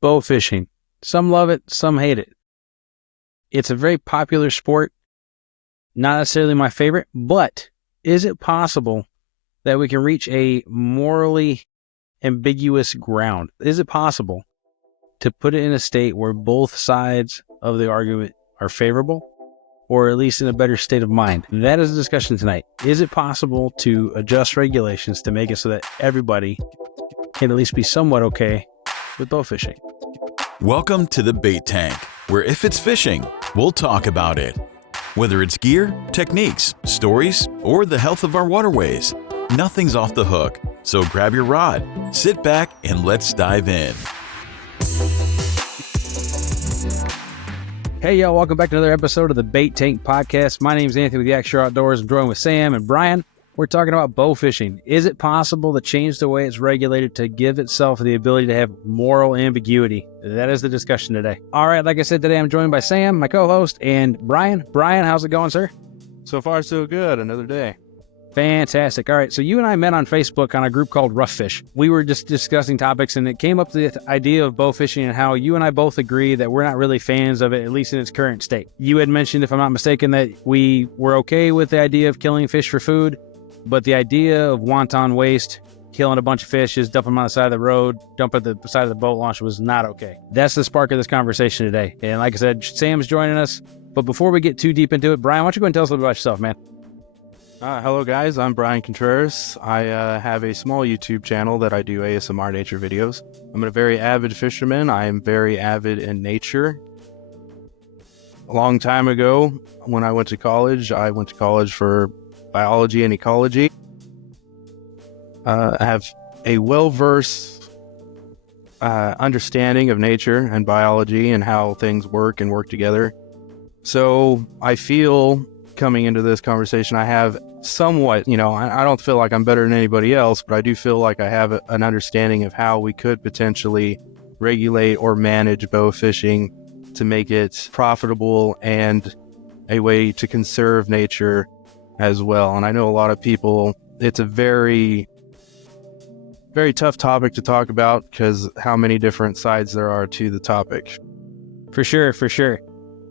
Bow fishing. Some love it, some hate it. It's a very popular sport. Not necessarily my favorite, but is it possible that we can reach a morally ambiguous ground? Is it possible to put it in a state where both sides of the argument are favorable, or at least in a better state of mind? That is the discussion tonight. Is it possible to adjust regulations to make it so that everybody can at least be somewhat okay with bow fishing? Welcome to the Bait Tank, where if it's fishing, we'll talk about it. Whether it's gear, techniques, stories, or the health of our waterways, nothing's off the hook. So grab your rod, sit back, and let's dive in. Hey, y'all, welcome back to another episode of the Bait Tank Podcast. My name is Anthony with the Extra Outdoors. I'm joined with Sam and Brian. We're talking about bow fishing. Is it possible to change the way it's regulated to give itself the ability to have moral ambiguity? That is the discussion today. All right, like I said, today I'm joined by Sam, my co-host, and Brian. Brian, how's it going, sir? So far, so good. Another day. Fantastic. All right, so you and I met on Facebook on a group called Rough Fish. We were just discussing topics, and it came up to the idea of bow fishing and how you and I both agree that we're not really fans of it, at least in its current state. You had mentioned, if I'm not mistaken, that we were okay with the idea of killing fish for food, but the idea of wanton waste, killing a bunch of fish, just dumping them on the side of the road, dumping at the side of the boat launch was not okay. That's the spark of this conversation today. And like I said, Sam's joining us. But before we get too deep into it, Brian, why don't you go and tell us a little bit about yourself, man? Hello, guys. I'm Brian Contreras. I have a small YouTube channel that I do ASMR nature videos. I'm a very avid fisherman. I am very avid in nature. A long time ago, when I went to college for biology and ecology. I have a well-versed understanding of nature and biology and how things work and work together. So I feel, coming into this conversation, I have somewhat, I don't feel like I'm better than anybody else, but I do feel like I have an understanding of how we could potentially regulate or manage bow fishing to make it profitable and a way to conserve nature as well. And I know a lot of people, it's a very, very tough topic to talk about because how many different sides there are to the topic. For sure.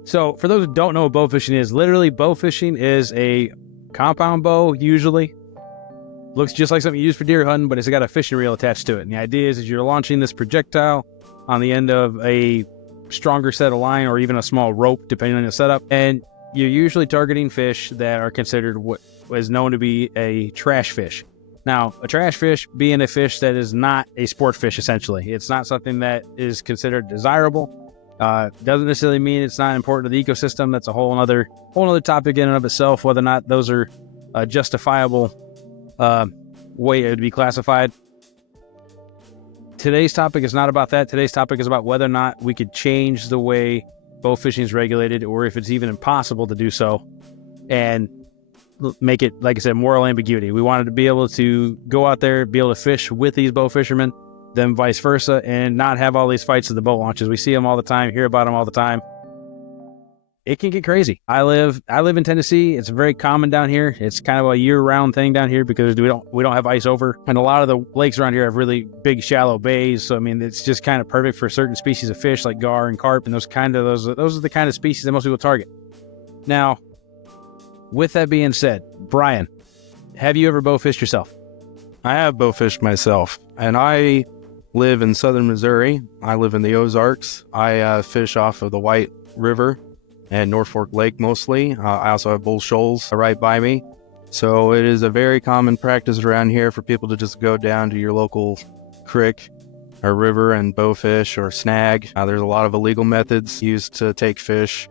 So for those who don't know what bow fishing is, literally bow fishing is a compound bow, usually. Looks just like something you use for deer hunting, but it's got a fishing reel attached to it. And the idea is you're launching this projectile on the end of a stronger set of line or even a small rope, depending on the setup. And you're usually targeting fish that are considered what is known to be a trash fish. Now, a trash fish being a fish that is not a sport fish, essentially. It's not something that is considered desirable. Doesn't necessarily mean it's not important to the ecosystem. That's a whole other topic in and of itself, whether or not those are a justifiable way to be classified. Today's topic is not about that. Today's topic is about whether or not we could change the way bow fishing is regulated, or if it's even impossible to do so, and make it, like I said, moral ambiguity. We wanted to be able to go out there, be able to fish with these bow fishermen, then vice versa, and not have all these fights at the boat launches. We see them all the time, hear about them all the time. It can get crazy. I live in Tennessee. It's very common down here. It's kind of a year-round thing down here because we don't have ice over, and a lot of the lakes around here have really big, shallow bays. So I mean, it's just kind of perfect for certain species of fish like gar and carp, and those are the kind of species that most people target. Now, with that being said, Brian, have you ever bow fished yourself? I have bow fished myself, and I live in southern Missouri. I live in the Ozarks. I fish off of the White River and North Fork Lake mostly. I also have Bull Shoals right by me. So it is a very common practice around here for people to just go down to your local creek or river and bow fish or snag. There's a lot of illegal methods used to take fish,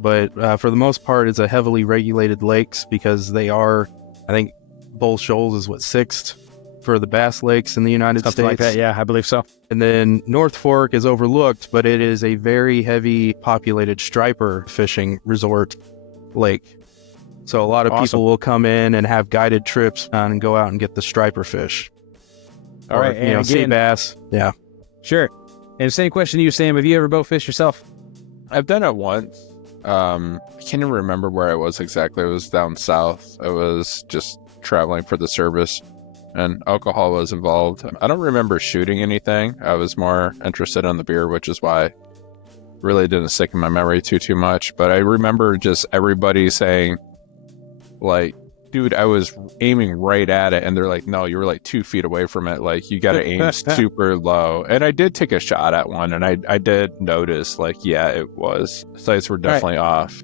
but for the most part, it's a heavily regulated lakes because they are, I think Bull Shoals is sixth for the bass lakes in the United States. Something like that, yeah, I believe so. And then North Fork is overlooked, but it is a very heavy populated striper fishing resort lake. So a lot of people will come in and have guided trips and go out and get the striper fish. All right, and again, sea bass. Yeah. Sure. And same question to you, Sam. Have you ever bow fished yourself? I've done it once. I can't even remember where I was exactly. It was down south. I was just traveling for the service. and alcohol was involved. I don't remember shooting anything. I was more interested in the beer, which is why it really didn't stick in my memory too much. But I remember just everybody saying, like, dude, I was aiming right at it, and they're like, no, you were like 2 feet away from it. Like, you got to aim super low. And I did take a shot at one, and I did notice, like, yeah, it was. Sights were definitely off.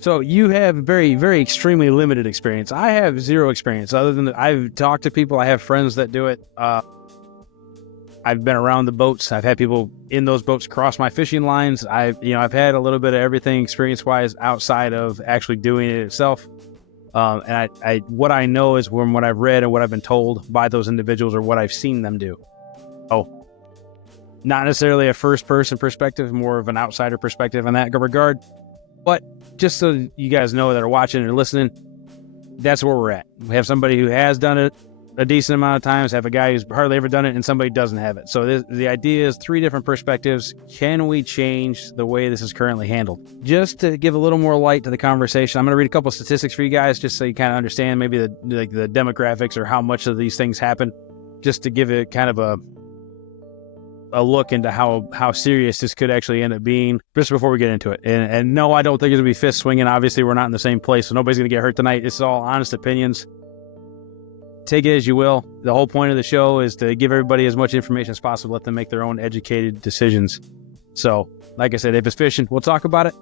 So you have very, very extremely limited experience. I have zero experience other than that I've talked to people. I have friends that do it. I've been around the boats. I've had people in those boats cross my fishing lines. I've had a little bit of everything experience-wise outside of actually doing it itself. And what I know is from what I've read and what I've been told by those individuals or what I've seen them do. Oh, not necessarily a first-person perspective, more of an outsider perspective in that regard. But just so you guys know that are watching or listening, that's where we're at. We have somebody who has done it a decent amount of times, have a guy who's hardly ever done it, and somebody doesn't have it. So the idea is 3 different perspectives. Can we change the way this is currently handled? Just to give a little more light to the conversation, I'm going to read a couple statistics for you guys, just so you kind of understand maybe the demographics or how much of these things happen, just to give it kind of a look into how serious this could actually end up being, just before we get into it. And no, I don't think it's going to be fist swinging. Obviously, we're not in the same place, so nobody's going to get hurt tonight. It's all honest opinions. Take it as you will. The whole point of the show is to give everybody as much information as possible, let them make their own educated decisions. So, like I said, if it's fishing, we'll talk about it.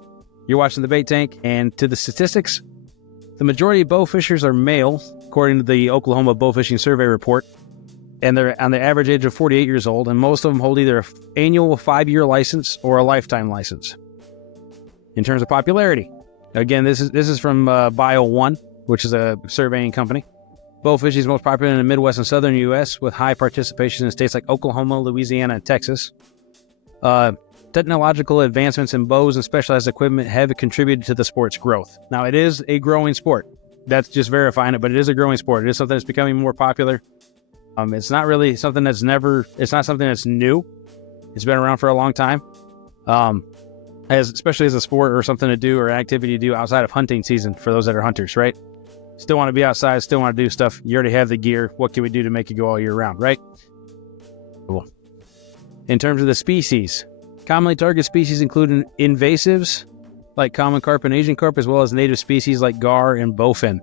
You're watching the Bait Tank, and to the statistics, the majority of bowfishers are male, according to the Oklahoma Bowfishing Survey report. And they're on the average age of 48 years old, and most of them hold either an annual 5-year license or a lifetime license. In terms of popularity, again, this is from Bio1, which is a surveying company. Bowfishing is most popular in the Midwest and Southern U.S., with high participation in states like Oklahoma, Louisiana, and Texas. Technological advancements in bows and specialized equipment have contributed to the sport's growth. Now, it is a growing sport. That's just verifying it, but it is a growing sport. It is something that's becoming more popular. It's not really something it's not something that's new. It's been around for a long time. Especially as a sport or something to do or activity to do outside of hunting season for those that are hunters, right? Still want to be outside, still want to do stuff. You already have the gear. What can we do to make it go all year round, right? Cool. In terms of the species, commonly targeted species include invasives like common carp and Asian carp, as well as native species like gar and bowfin.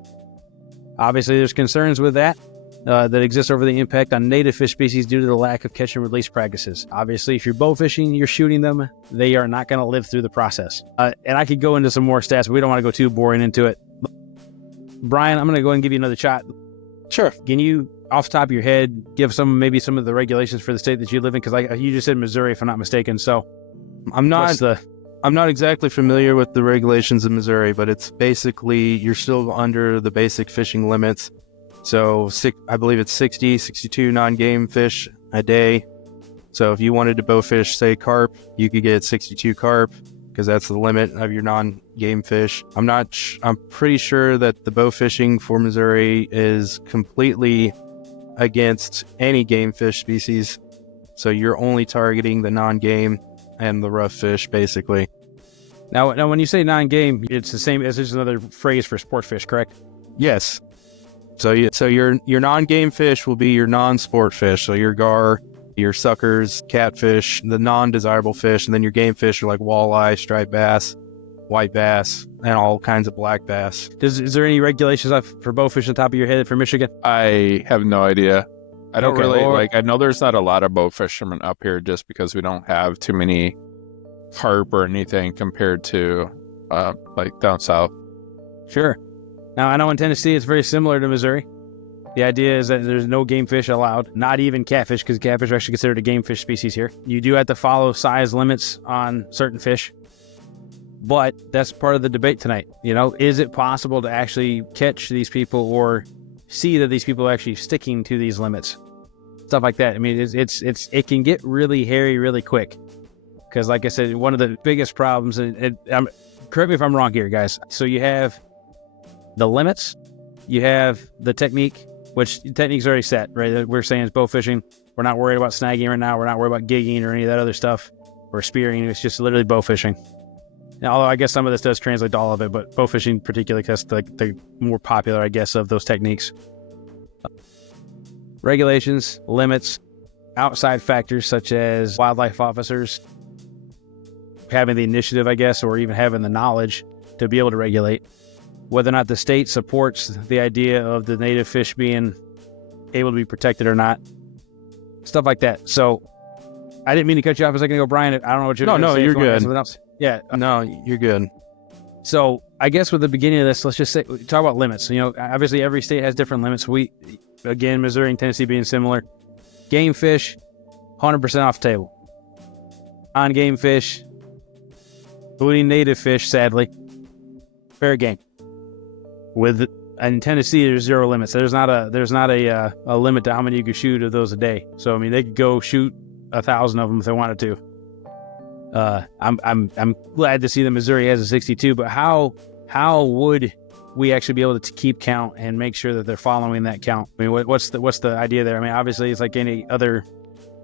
Obviously, there's concerns with that exists over the impact on native fish species due to the lack of catch and release practices. Obviously, if you're bowfishing, you're shooting them, they are not going to live through the process. And I could go into some more stats, but we don't want to go too boring into it. Brian, I'm going to go ahead and give you another shot. Sure. Can you, off the top of your head, give maybe some of the regulations for the state that you live in? Because you just said Missouri, if I'm not mistaken. So I'm not exactly familiar with the regulations in Missouri, but it's basically you're still under the basic fishing limits. So I believe it's 62 non-game fish a day. So if you wanted to bowfish, say, carp, you could get 62 carp because that's the limit of your non-game fish. I'm pretty sure that the bowfishing for Missouri is completely against any game fish species. So you're only targeting the non-game and the rough fish, basically. Now, when you say non-game, it's the same as just another phrase for sport fish, correct? Yes. So your non-game fish will be your non-sport fish. So your gar, your suckers, catfish, the non-desirable fish, and then your game fish are like walleye, striped bass, white bass, and all kinds of black bass. Is there any regulations for bowfish on top of your head for Michigan? I have no idea. I don't really I know there's not a lot of boat fishermen up here just because we don't have too many carp or anything compared to like down south. Sure. Now, I know in Tennessee it's very similar to Missouri. The idea is that there's no game fish allowed, not even catfish, because catfish are actually considered a game fish species here. You do have to follow size limits on certain fish, but that's part of the debate tonight. Is it possible to actually catch these people or see that these people are actually sticking to these limits? Stuff like that. I mean, it can get really hairy really quick. Because like I said, one of the biggest problems, correct me if I'm wrong here, guys. So you have the limits, you have the technique, which the technique's already set, right? We're saying it's bow fishing. We're not worried about snagging right now. We're not worried about gigging or any of that other stuff or spearing. It's just literally bow fishing. Now, although I guess some of this does translate to all of it, but bow fishing particularly because the more popular, I guess, of those techniques. regulations, limits, outside factors such as wildlife officers having the initiative, I guess, or even having the knowledge to be able to regulate, whether or not the state supports the idea of the native fish being able to be protected or not, stuff like that. So I didn't mean to cut you off a second ago, Brian. I don't know what you're No, you're good. Something else. Yeah. No, you're good. So I guess with the beginning of this, let's just say, talk about limits. Obviously every state has different limits. Again, Missouri and Tennessee being similar. Game fish, 100% off the table. On-game fish, including native fish, sadly, fair game. In Tennessee, there's zero limits. There's not a limit to how many you could shoot of those a day. So I mean, they could go shoot 1,000 of them if they wanted to. I'm glad to see that Missouri has a 62, but how would we actually be able to keep count and make sure that they're following that count? I mean, what's the idea there? I mean, obviously it's like any other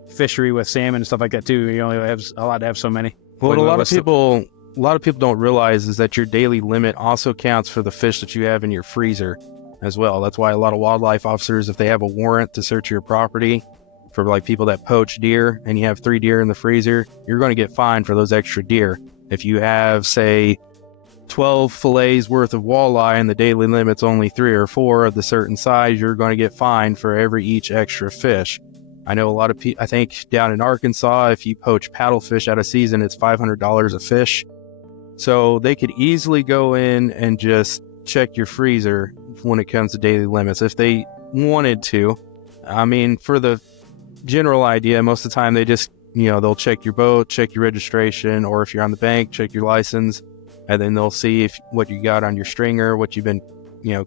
fishery with salmon and stuff like that too. You only have allowed to have so many. Well, a lot of people don't realize is that your daily limit also counts for the fish that you have in your freezer as well. That's why a lot of wildlife officers, if they have a warrant to search your property for like people that poach deer and you have 3 deer in the freezer, you're going to get fined for those extra deer. If you have, say, 12 fillets worth of walleye and the daily limit's only 3 or 4 of the certain size, you're going to get fined for each extra fish. I know a lot of people, I think down in Arkansas, if you poach paddlefish out of season, it's $500 a fish. So they could easily go in and just check your freezer when it comes to daily limits if they wanted to. I mean, for the general idea, most of the time they just, they'll check your boat, check your registration, or if you're on the bank, check your license, and then they'll see what you got on your stringer, what you've been,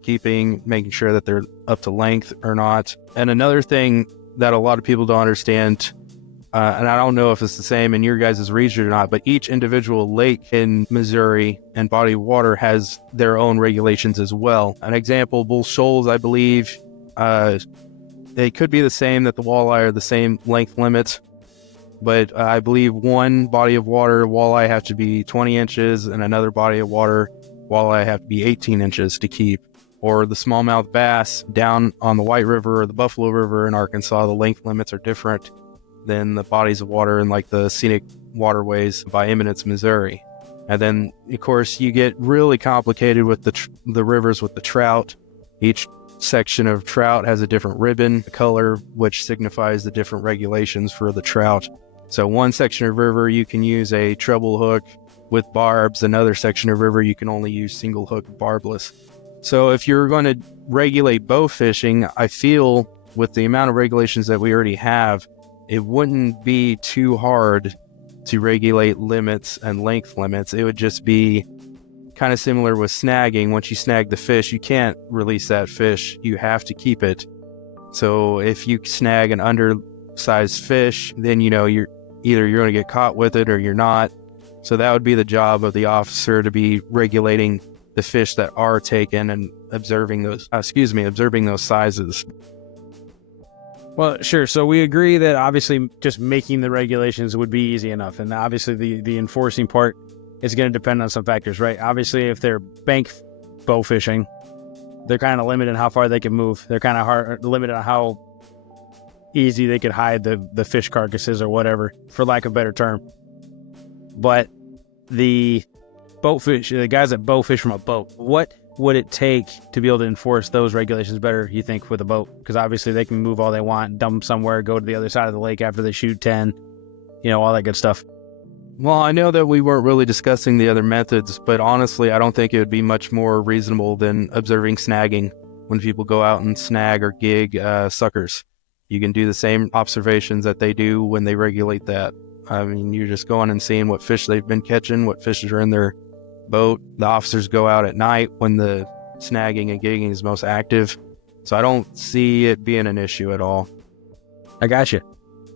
keeping, making sure that they're up to length or not. And another thing that a lot of people don't understand, and I don't know if it's the same in your guys' region or not, but each individual lake in Missouri and body of water has their own regulations as well. An example, Bull Shoals, I believe, they could be the same, that the walleye are the same length limits, but I believe one body of water walleye have to be 20 inches and another body of water walleye have to be 18 inches to keep. Or the smallmouth bass down on the White River or the Buffalo River in Arkansas, the length limits are different than the bodies of water in like the scenic waterways by Eminence, Missouri. And then, of course, you get really complicated with the rivers with the trout. Each section of trout has a different ribbon color, which signifies the different regulations for the trout. So one section of river, you can use a treble hook with barbs. Another section of river, you can only use single hook barbless. So if you're going to regulate bow fishing, I feel with the amount of regulations that we already have, it wouldn't be too hard to regulate limits and length limits. It would just be kind of similar with snagging. Once you snag the fish, you can't release that fish. You have to keep it. So if you snag an undersized fish, then you're going to get caught with it or you're not. So that would be the job of the officer, to be regulating the fish that are taken and observing those sizes. Well, sure. So we agree that obviously just making the regulations would be easy enough. And obviously the enforcing part is going to depend on some factors, right? Obviously, if they're bank bow fishing, they're kind of limited on how far they can move. They're kind of limited on how easy they could hide the fish carcasses or whatever, for lack of a better term. But the guys that bow fish from a boat, what would it take to be able to enforce those regulations better, you think, with a boat? Because obviously they can move all they want, dump them somewhere, go to the other side of the lake after they shoot 10, all that good stuff. Well, I know that we weren't really discussing the other methods, but honestly, I don't think it would be much more reasonable than observing snagging when people go out and snag or gig suckers. You can do the same observations that they do when they regulate that. I mean, you're just going and seeing what fish they've been catching, what fishes are in their boat. The officers go out at night when the snagging and gigging is most active. So I don't see it being an issue at all. I got you.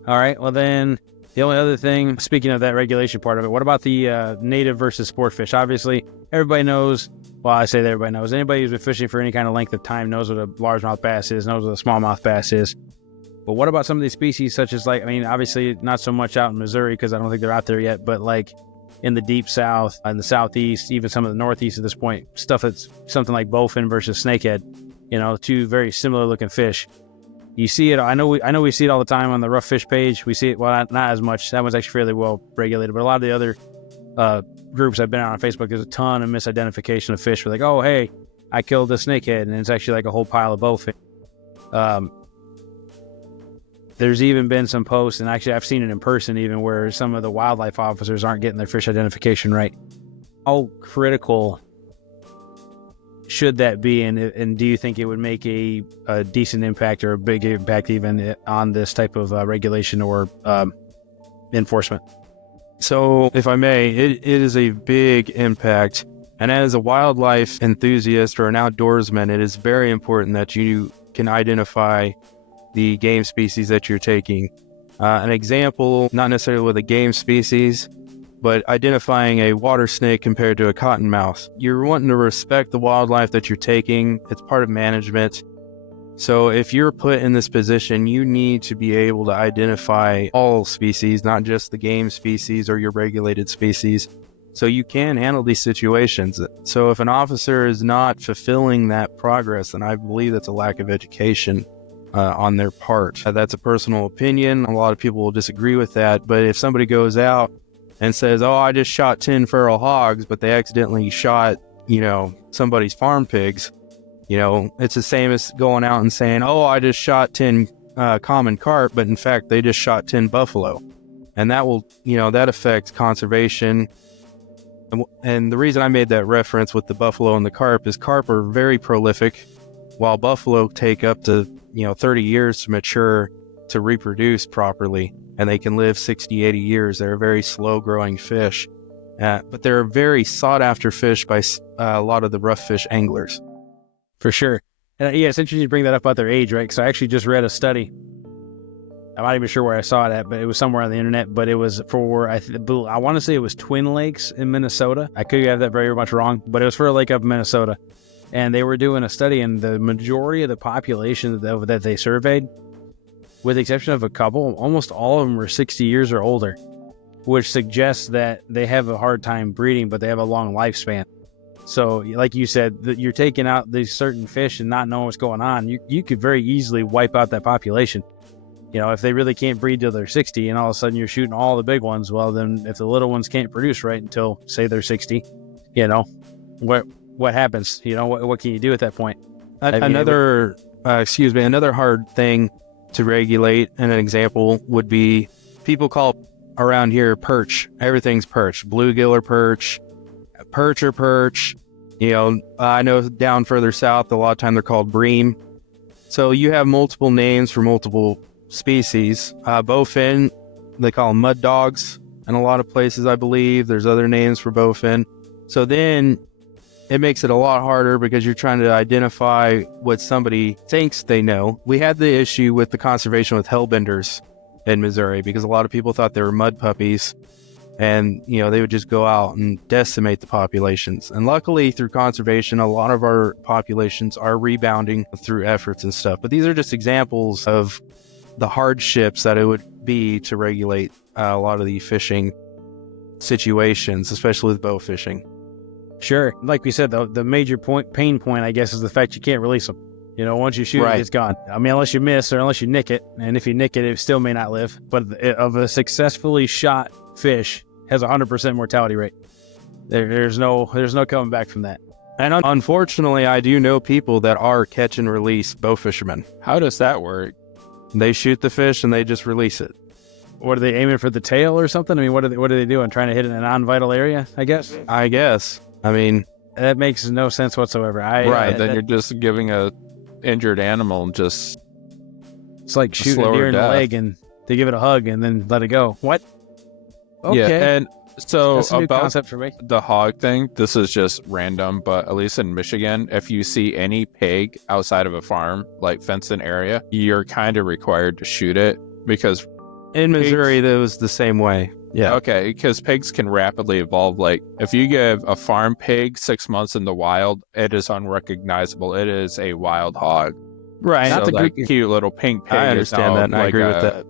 All right. Well, then the only other thing, speaking of that regulation part of it, what about the native versus sport fish? Obviously, everybody knows. Well, I say that everybody knows. Anybody who's been fishing for any kind of length of time knows what a largemouth bass is, knows what a smallmouth bass is. But what about some of these species such as obviously not so much out in Missouri because I don't think they're out there yet, but like in the deep south and the southeast, even some of the northeast at this point, stuff that's something like bowfin versus snakehead, two very similar looking fish. You see it. I know we see it all the time on the rough fish page. We see it. Well, not as much. That one's actually fairly well regulated. But a lot of the other groups I've been on Facebook, there's a ton of misidentification of fish. We're like, oh, hey, I killed a snakehead, and it's actually like a whole pile of bowfish. There's even been some posts, and actually I've seen it in person even, where some of the wildlife officers aren't getting their fish identification right. How critical should that be, and do you think it would make a decent impact or a big impact even on this type of regulation or enforcement? So, if I may, it is a big impact. And as a wildlife enthusiast or an outdoorsman, it is very important that you can identify the game species that you're taking. An example, not necessarily with a game species, but identifying a water snake compared to a cottonmouth. You're wanting to respect the wildlife that you're taking. It's part of management. So if you're put in this position, you need to be able to identify all species, not just the game species or your regulated species, so you can handle these situations. So if an officer is not fulfilling that progress, then I believe that's a lack of education on their part. That's a personal opinion. A lot of people will disagree with that. But if somebody goes out and says, oh, I just shot 10 feral hogs, but they accidentally shot, somebody's farm pigs, it's the same as going out and saying, oh, I just shot 10 common carp, but in fact, they just shot 10 buffalo. And that will, that affects conservation. And the reason I made that reference with the buffalo and the carp is carp are very prolific, while buffalo take up to, 30 years to mature to reproduce properly. And they can live 60, 80 years. They're a very slow-growing fish. But they're very sought-after fish by a lot of the rough fish anglers. For sure. And it's interesting to bring that up about their age, right? Because I actually just read a study. I'm not even sure where I saw it at, but it was somewhere on the internet. But it was for, I want to say it was Twin Lakes in Minnesota. I could have that very much wrong, but it was for a lake up in Minnesota. And they were doing a study, and the majority of the population that they surveyed, with the exception of a couple, almost all of them were 60 years or older, which suggests that they have a hard time breeding, but they have a long lifespan. So like you said, that you're taking out these certain fish and not knowing what's going on, you could very easily wipe out that population. If they really can't breed till they're 60 and all of a sudden you're shooting all the big ones, well, then if the little ones can't produce right until, say, they're 60, what happens? What can you do at that point? Another hard thing to regulate, and an example would be, people call around here perch. Everything's perch. Bluegill or perch. Perch or perch. I know down further south, a lot of time they're called bream. So you have multiple names for multiple species. Bowfin, they call them mud dogs in a lot of places, I believe. There's other names for bowfin. So then it makes it a lot harder because you're trying to identify what somebody thinks they know. We had the issue with the conservation with hellbenders in Missouri because a lot of people thought they were mud puppies, and they would just go out and decimate the populations. And luckily, through conservation, a lot of our populations are rebounding through efforts and stuff. But these are just examples of the hardships that it would be to regulate a lot of the fishing situations, especially with bow fishing. Sure. Like we said, the major pain point, I guess, is the fact you can't release them. Once you shoot it, it's gone. I mean, unless you miss or unless you nick it. And if you nick it, it still may not live. But of a successfully shot fish has a 100% mortality rate. There's no coming back from that. And unfortunately, I do know people that are catch and release bow fishermen. How does that work? They shoot the fish and they just release it. What are they aiming for, the tail or something? I mean, what are they doing? Trying to hit it in a non-vital area, I guess? I mean, that makes no sense whatsoever. Then you're just giving a injured animal just... It's like shooting a deer in the leg and they give it a hug and then let it go. What? Okay. Yeah, and so that's a new about concept for me. The hog thing, this is just random, but at least in Michigan, if you see any pig outside of a farm, like fenced-in area, you're kind of required to shoot it because... In Missouri, that was the same way. Yeah. Okay, because pigs can rapidly evolve. Like, if you give a farm pig 6 months in the wild, it is unrecognizable. It is a wild hog. Right. So that cute little pink pig. I understand that, and I agree with that.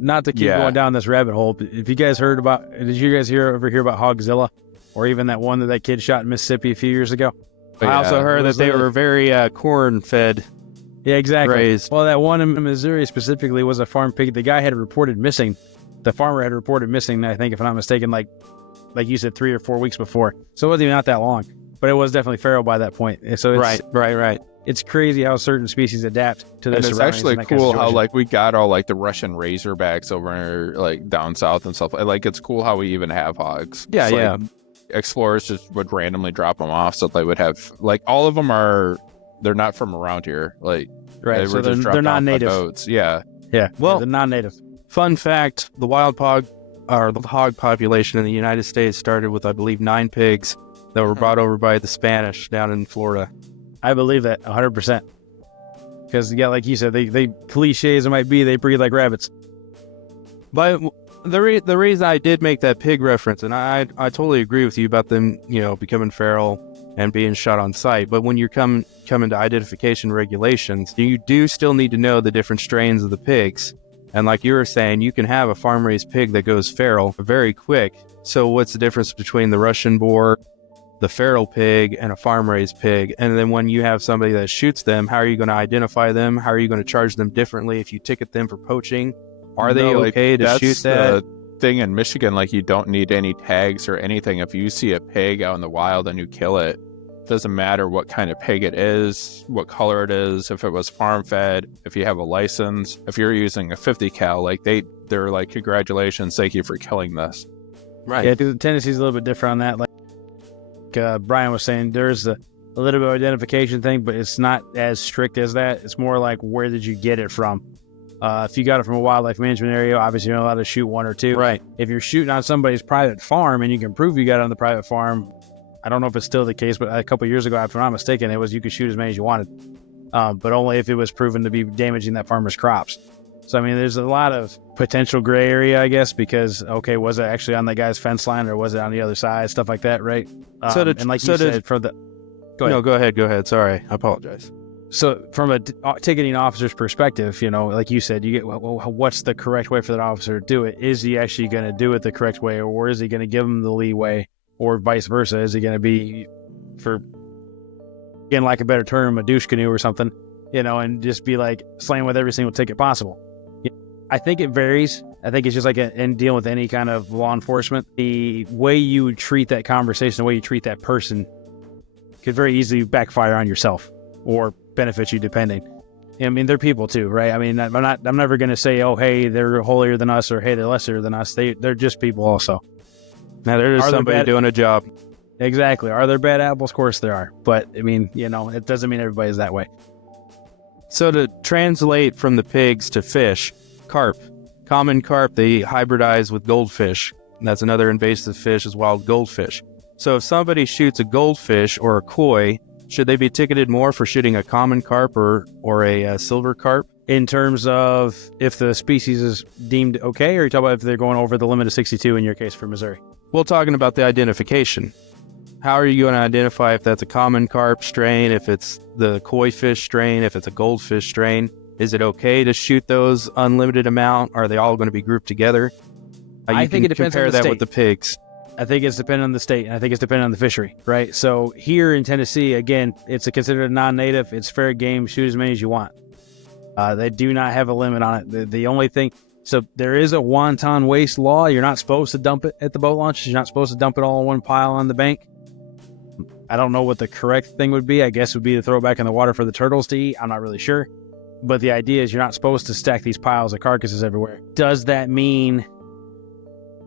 Not to keep going down this rabbit hole, but if you guys heard about, did you guys ever hear about Hogzilla? Or even that one that kid shot in Mississippi a few years ago? I also heard that they were very corn-fed Yeah, exactly. raised. Well, that one in Missouri specifically was a farm pig. The guy had reported missing. The farmer had reported missing, I think, if I'm not mistaken, like you said, 3 or 4 weeks before. So it wasn't even not that long. But it was definitely feral by that point. So it's, Right. It's crazy how certain species adapt to their And it's surroundings. actually in that kind of cool how situation. like we got all like the Russian razorbacks over like down south and stuff. Like it's cool how we even have hogs. Yeah, It's yeah. like, explorers just would randomly drop them off, so they would have like all of them they're not from around here. Like Right, they so were just dropped they're off by non-native. boats. Yeah, Yeah, Well- they're non-native. Fun fact, the wild hog, or the hog population in the United States started with, I believe, 9 pigs that were brought over by the Spanish down in Florida. I believe that 100%. Because, yeah, like you said, they cliche as it might be, they breed like rabbits. But the reason I did make that pig reference, and I totally agree with you about them, becoming feral and being shot on sight. But when you're coming to identification regulations, you do still need to know the different strains of the pigs. And like you were saying, you can have a farm-raised pig that goes feral very quick. So what's the difference between the Russian boar, the feral pig, and a farm-raised pig? And then when you have somebody that shoots them, how are you going to identify them? How are you going to charge them differently if you ticket them for poaching? Are they okay to shoot that? The thing in Michigan, like you don't need any tags or anything. If you see a pig out in the wild and you kill it, doesn't matter what kind of pig it is, what color it is, if it was farm fed, if you have a license, if you're using a 50 cal, like they're like, congratulations, thank you for killing this. Right. Yeah, Tennessee's a little bit different on that. Like Brian was saying, there's a little bit of identification thing, but it's not as strict as that. It's more like, where did you get it from? If you got it from a wildlife management area, obviously you're not allowed to shoot 1 or 2. Right. If you're shooting on somebody's private farm and you can prove you got it on the private farm, I don't know if it's still the case, but a couple of years ago, if I'm not mistaken, it was you could shoot as many as you wanted, but only if it was proven to be damaging that farmer's crops. So, I mean, there's a lot of potential gray area, I guess, because, okay, was it actually on that guy's fence line or was it on the other side, stuff like that, right? And like you said, for the... Go ahead. No, go ahead. Sorry. I apologize. So from a ticketing officer's perspective, like you said, you get, well, what's the correct way for that officer to do it? Is he actually going to do it the correct way, or is he going to give him the leeway, or vice versa? Is he going to be, for, again, like a better term, a douche canoe or something, and just be like slaying with every single ticket possible? I think it varies. I think it's just like in dealing with any kind of law enforcement, the way you treat that conversation, the way you treat that person could very easily backfire on yourself or benefit you, depending. I mean, they're people too, right? I mean, I'm never going to say, oh, hey, they're holier than us, or hey, they're lesser than us. They're just people also. Now, there's somebody doing a job. Exactly. Are there bad apples? Of course there are. But I mean, it doesn't mean everybody's that way. So to translate from the pigs to fish, carp, common carp, they hybridize with goldfish. And that's another invasive fish, is wild goldfish. So if somebody shoots a goldfish or a koi, should they be ticketed more for shooting a common carp or a silver carp? In terms of if the species is deemed okay, or you talk about if they're going over the limit of 62 in your case for Missouri? Well, talking about the identification. How are you going to identify if that's a common carp strain, if it's the koi fish strain, if it's a goldfish strain? Is it okay to shoot those unlimited amount? Are they all going to be grouped together? I think it depends on compare the that state. with the pigs. I think it's dependent on the state, and I think it's dependent on the fishery, right? So here in Tennessee, again, it's considered a non-native. It's fair game. Shoot as many as you want. They do not have a limit on it. The only thing, so there is a wanton waste law. You're not supposed to dump it at the boat launch. You're not supposed to dump it all in one pile on the bank. I don't know what the correct thing would be. I guess it would be to throw it back in the water for the turtles to eat. I'm not really sure. But the idea is you're not supposed to stack these piles of carcasses everywhere. Does that mean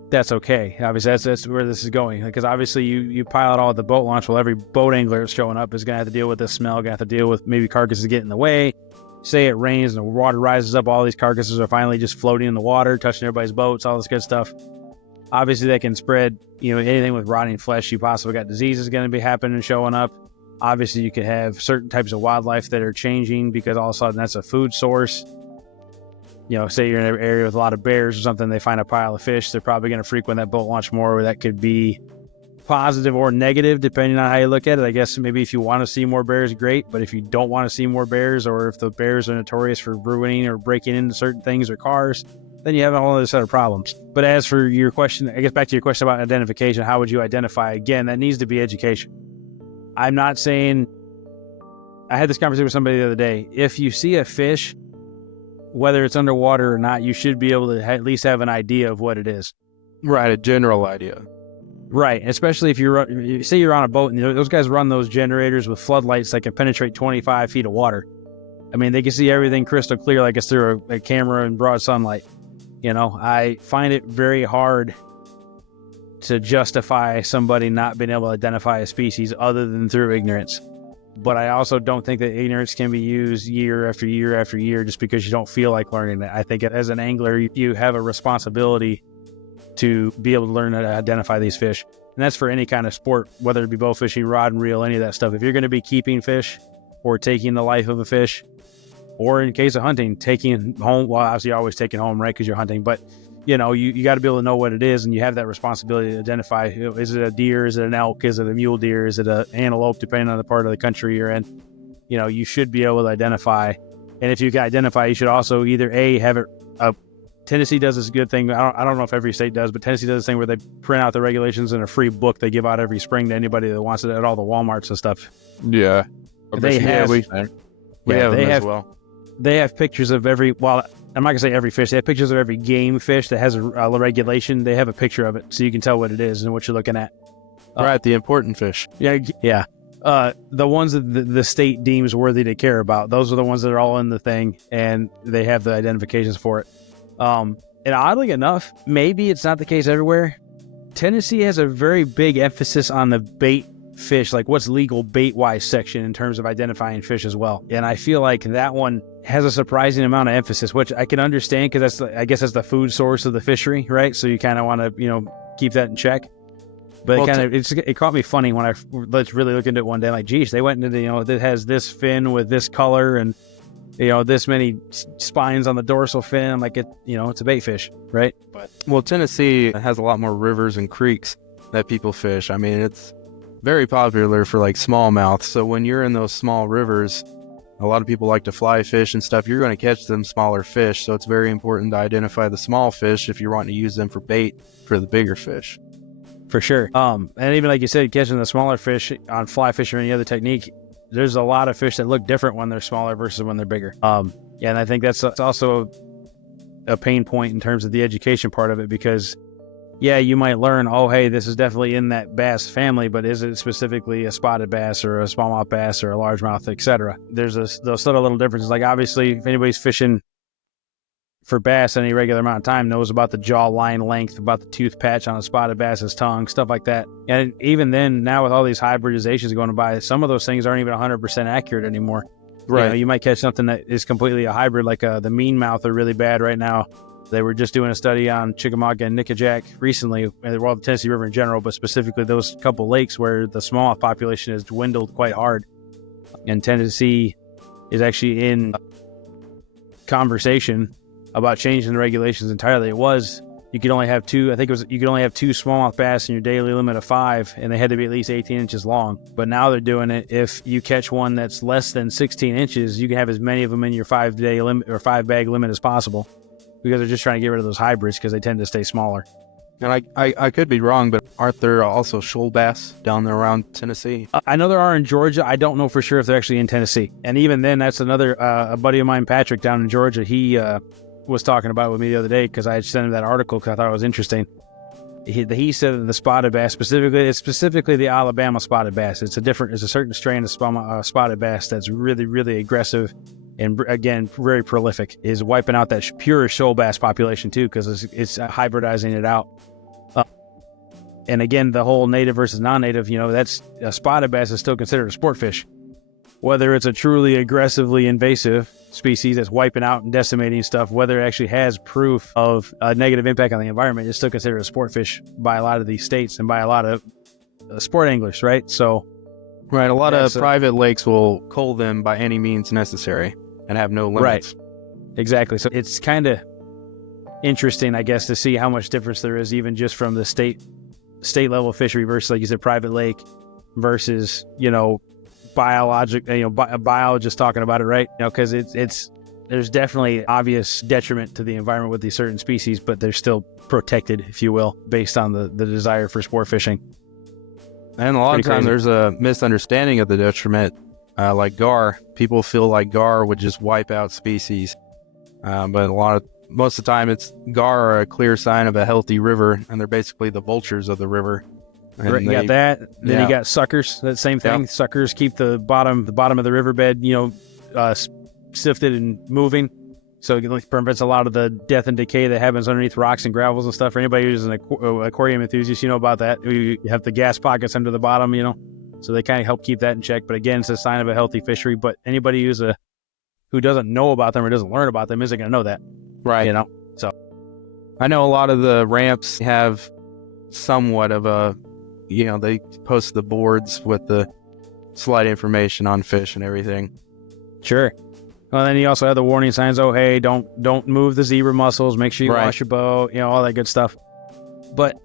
that's okay? Obviously, that's where this is going. Because obviously you pile it all at the boat launch. Well, every boat angler that's showing up is going to have to deal with the smell, going to have to deal with maybe carcasses getting in the way. Say it rains and the water rises up, all these carcasses are finally just floating in the water, touching everybody's boats, all this good stuff. Obviously, that can spread, anything with rotting flesh. You possibly got diseases going to be happening and showing up. Obviously, you could have certain types of wildlife that are changing because all of a sudden that's a food source. Say you're in an area with a lot of bears or something, they find a pile of fish, they're probably going to frequent that boat launch more, or that could be positive or negative, depending on how you look at it. I guess maybe if you want to see more bears, great. But if you don't want to see more bears, or if the bears are notorious for ruining or breaking into certain things or cars, then you have a whole other set of problems. But as for your question, I guess back to your question about identification, how would you identify? Again, that needs to be education. I'm not saying I had this conversation with somebody the other day. If you see a fish, whether it's underwater or not, you should be able to at least have an idea of what it is. Right, a general idea. Right, especially if you say you're on a boat and those guys run those generators with floodlights that can penetrate 25 feet of water. I mean, they can see everything crystal clear like it's through a camera in broad sunlight. I find it very hard to justify somebody not being able to identify a species other than through ignorance. But I also don't think that ignorance can be used year after year after year just because you don't feel like learning it. I think as an angler, you have a responsibility to be able to learn how to identify these fish. And that's for any kind of sport, whether it be bow fishing, rod and reel, any of that stuff. If you're going to be keeping fish or taking the life of a fish, or in case of hunting, taking home, well, obviously you're always taking home, right, because you're hunting, but you got to be able to know what it is, and you have that responsibility to identify, is it a deer, is it an elk, is it a mule deer, is it an antelope, depending on the part of the country you're in. You should be able to identify. And if you can identify, you should also either have it, Tennessee does this good thing. I don't know if every state does, but Tennessee does this thing where they print out the regulations in a free book they give out every spring to anybody that wants it at all the Walmarts and stuff. Yeah. They have, we have them as well. They have pictures of I'm not going to say every fish. They have pictures of every game fish that has a regulation. They have a picture of it so you can tell what it is and what you're looking at. Right, the important fish. Yeah. The ones that the state deems worthy to care about, those are the ones that are all in the thing, and they have the identifications for it. And oddly enough, maybe it's not the case everywhere. Tennessee has a very big emphasis on the bait fish, like what's legal bait-wise section in terms of identifying fish as well. And I feel like that one has a surprising amount of emphasis, which I can understand because I guess that's the food source of the fishery, right? So you kind of want to, keep that in check. But it caught me funny when let's really look into it one day. Like, geez, they went into that has this fin with this color and this many spines on the dorsal fin. I'm like, it's a bait fish, right? But Tennessee has a lot more rivers and creeks that people fish. I mean, it's very popular for like smallmouth. So when you're in those small rivers, a lot of people like to fly fish and stuff. You're going to catch them smaller fish. So it's very important to identify the small fish if you're wanting to use them for bait for the bigger fish. For sure. And even like you said, catching the smaller fish on fly fish or any other technique, there's a lot of fish that look different when they're smaller versus when they're bigger. And I think that's also a pain point in terms of the education part of it, because you might learn, oh, hey, this is definitely in that bass family, but is it specifically a spotted bass or a smallmouth bass or a largemouth, etc.? There's those subtle little differences. Like, obviously, if anybody's fishing for bass any regular amount of time knows about the jaw line length, about the tooth patch on a spotted bass's tongue, stuff like that. And even then, now with all these hybridizations going by, some of those things aren't even 100% accurate anymore. Right. You might catch something that is completely a hybrid, like the mean mouth are really bad right now. They were just doing a study on Chickamauga and Nickajack recently, well, the Tennessee River in general, but specifically those couple lakes where the smallmouth population has dwindled quite hard. And Tennessee is actually in conversation about changing the regulations entirely. It was, you could only have two smallmouth bass in your daily limit of 5, and they had to be at least 18 inches long. But now they're doing it, if you catch one that's less than 16 inches, you can have as many of them in your 5-day limit or 5-bag limit as possible, because they're just trying to get rid of those hybrids because they tend to stay smaller. And I could be wrong, but aren't there also shoal bass down there around Tennessee? I know there are in Georgia. I don't know for sure if they're actually in Tennessee. And even then, that's another, a buddy of mine, Patrick, down in Georgia, he was talking about it with me the other day because I had sent him that article because I thought it was interesting. He said that the spotted bass, it's specifically the Alabama spotted bass. It's a certain strain of spotted bass that's really, really aggressive and, again, very prolific, is wiping out that pure shoal bass population too, because it's hybridizing it out. And again, the whole native versus non-native, that's a spotted bass is still considered a sport fish. Whether it's a truly aggressively invasive species that's wiping out and decimating stuff, whether it actually has proof of a negative impact on the environment, it's still considered a sport fish by a lot of these states and by a lot of sport anglers, right? So, right, a lot of private lakes will cull them by any means necessary and have no limits. Right, exactly. So it's kind of interesting, I guess, to see how much difference there is even just from the state level fishery versus, like you said, private lake versus, biologist talking about it, right? Because there's definitely obvious detriment to the environment with these certain species, but they're still protected, if you will, based on the desire for sport fishing. And a lot of times there's a misunderstanding of the detriment like gar. People feel like gar would just wipe out species, but most of the time, gar are a clear sign of a healthy river, and they're basically the vultures of the river. And You got that. Then you yeah. got suckers. That same thing. Yeah. Suckers keep the bottom of the riverbed, sifted and moving. So it prevents a lot of the death and decay that happens underneath rocks and gravels and stuff. For anybody who's an aquarium enthusiast, you know about that. You have the gas pockets under the bottom, so they kind of help keep that in check. But again, it's a sign of a healthy fishery. But anybody who doesn't know about them or doesn't learn about them isn't going to know that. Right. So I know a lot of the ramps have somewhat of a, they post the boards with the slight information on fish and everything. Sure. Well, then you also have the warning signs. Oh, hey, don't move the zebra mussels. Make sure you wash your boat. All that good stuff. But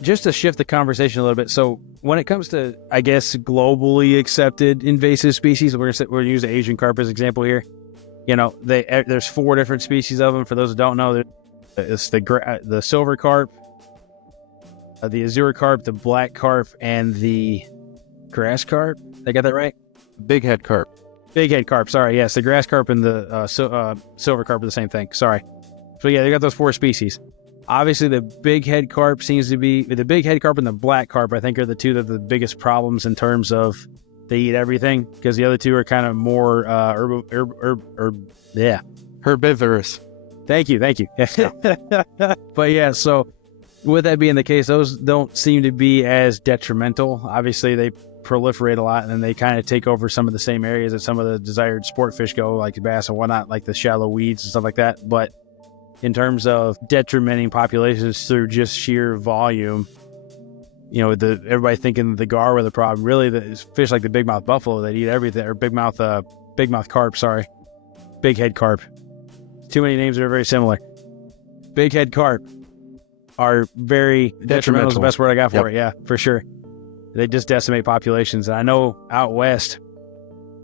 just to shift the conversation a little bit. So when it comes to, I guess, globally accepted invasive species, we're going to use the Asian carp as an example here. There's 4 different species of them. For those who don't know, it's the silver carp, the azure carp, the black carp, and the grass carp. Did I get that right? Big head carp. Big head carp. Sorry. Yes, the grass carp and the silver carp are the same thing. Sorry. So yeah, they got those 4 species. Obviously, the big head carp seems to be the big head carp and the black carp. I think are the 2 that are the biggest problems in terms of they eat everything, because the other 2 are kind of more herbivorous. Thank you. But yeah, so with that being the case, those don't seem to be as detrimental. Obviously, they proliferate a lot, and then they kind of take over some of the same areas that some of the desired sport fish go, like bass and whatnot, like the shallow weeds and stuff like that. But in terms of detrimenting populations through just sheer volume, everybody thinking the gar were the problem. Really, the fish like the bigmouth buffalo that eat everything, or bigmouth carp. Sorry, big head carp. Too many names that are very similar. Big head carp are very detrimental. Is the best word I got for it. Yeah, for sure. They just decimate populations. And I know out west,